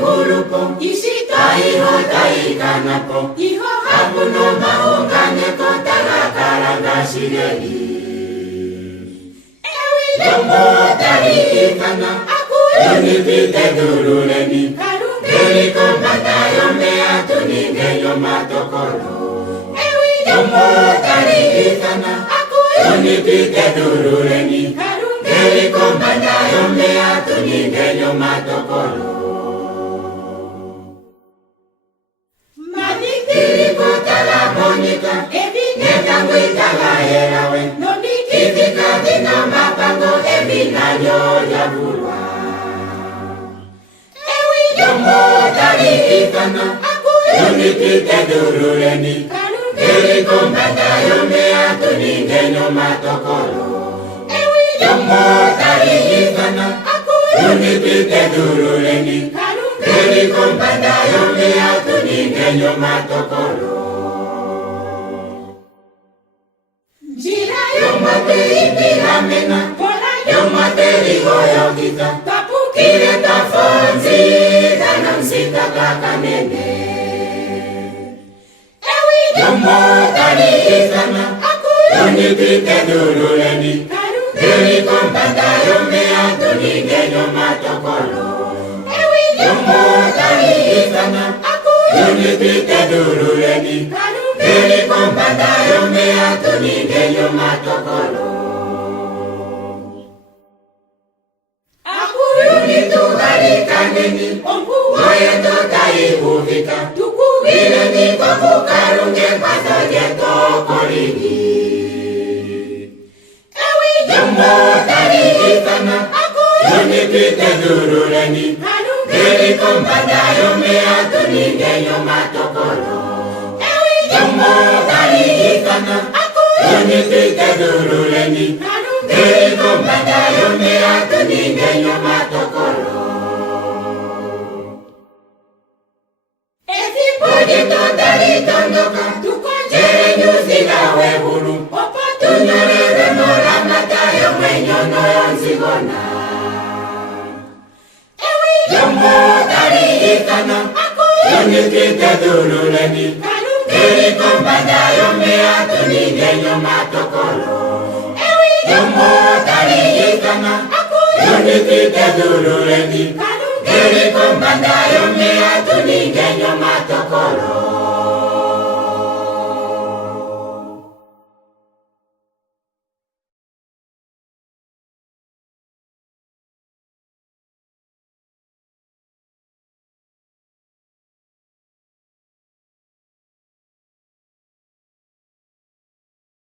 hulupo, isitai hotai kanapo, iho hapuno mahungane kotara karanga shigeri. Ewi yomo tari ikana, aku yonipite duruleni, karungeri kombata yome atuni genyo matokoro. Ewi yomo tari ikana, aku yonipite duruleni, karungeri kombata yome atuni genyo matokoro. Monica, evi neta witala erawe, noni kifika dino mapango evi na ya bulwa. Ewi yomo tari ikana, aku yonipite duruleni, karungeri kombata yome atuni genyo matokoro. Ewi yomo tari ikana, aku yonipite duruleni, karungeri kombata yome atuni genyo matokoro. Yomate ipiramena, yomate rigoyo kita, tapukire tafonzi, tanamsita kakanene. Ewi yomo tari ikana, aku yonipite duruleni, karungeri kombata yome atuni genyo matokoro. Ewi yomo tari ikana, aku yonipite duruleni, karungeri kombata yome atuni genyo matokoro. Aku yunitugari kaneni, ompu goye totai uvika, tukubire ni koku karunge pato jeto korigi. Ewi yomo tari ikana, aku yunipite duruleni, karungeri kombata yome atuni genyo matokoro. Ewi yomo tari ikana, aku yunipite duruleni, karungeri kombata yome atuni genyo matokoro. Esi proyecto tari tondoka, tukonjere nyuzila webulu, opo tunyore nora mata yomwenyo no yonzigona. Ewi yomo tari ikana, aku yunipite duruleni, karungeri kombata yome atuni genyo matokoro. Ewi yomo tari ikana, aku yunipite duruleni, karungeri kombata yome atuni genyo matokoro.